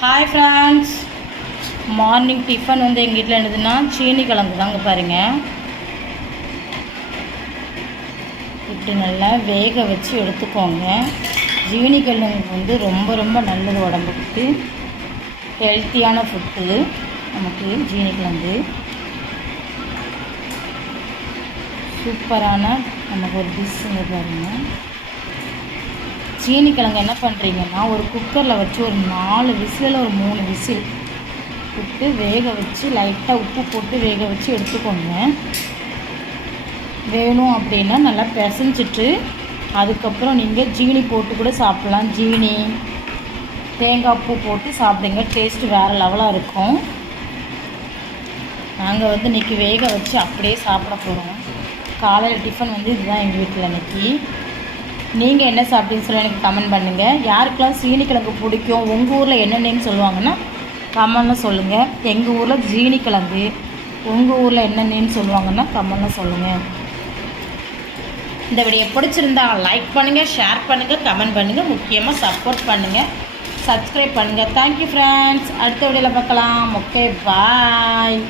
Hi friends, morning tiffin வந்து எங்கள் வீட்டில் என்னதுன்னா சீனி கிழங்கு தாங்க பாருங்கள். இப்படி நல்லா வேக வச்சு எடுத்துக்கோங்க. சீனி கிழங்கு வந்து ரொம்ப ரொம்ப நல்லது உடம்புக்கு, ஹெல்த்தியான ஃபுட்டு நமக்கு. சீனி கிழங்கு சூப்பரான நமக்கு ஒரு டிஷ்ஷுங்க பாருங்கள். சீனி கிழங்கு என்ன பண்ணுறீங்கன்னா, ஒரு குக்கரில் வச்சு ஒரு 4 விசிலில் ஒரு 3 விசில் விட்டு வேக வச்சு லைட்டாக உப்பு போட்டு வேக வச்சு எடுத்துக்கோங்க. வேணும் அப்படின்னா நல்லா பிசைஞ்சிட்டு அதுக்கப்புறம் நீங்கள் ஜீனி போட்டு கூட சாப்பிட்லாம். ஜீனி தேங்காய் பூ போட்டு சாப்பிடுங்க, டேஸ்ட்டு வேறு லெவலாக இருக்கும். நாங்கள் வந்து இன்றைக்கி வேக வச்சு அப்படியே சாப்பிட போகிறோம். காலையில் டிஃபன் வந்து இதுதான் எங்கள் வீட்டில் இன்றைக்கி. நீங்கள் என்ன சாப்பிட்டீங்கன்னு சொல்லி எனக்கு கமெண்ட் பண்ணுங்கள். யாருக்கெல்லாம் சீனி கிழங்கு பிடிக்கும், உங்கள் ஊரில் என்ன நேம் சொல்லுவாங்கன்னா கமெண்ட்டில் சொல்லுங்கள். எங்கள் ஊரில் சீனி கிழங்கு, உங்கள் ஊரில் என்ன நேம் சொல்லுவாங்கன்னா கமெண்ட்டில் சொல்லுங்கள். இந்த வீடியோ பிடிச்சிருந்தா லைக் பண்ணுங்கள், ஷேர் பண்ணுங்கள், கமெண்ட் பண்ணுங்கள், முக்கியமாக சப்போர்ட் பண்ணுங்கள், சப்ஸ்கிரைப் பண்ணுங்கள். Thank you friends. அடுத்த வீடியோவில் பார்க்கலாம். ஓகே, பாய்.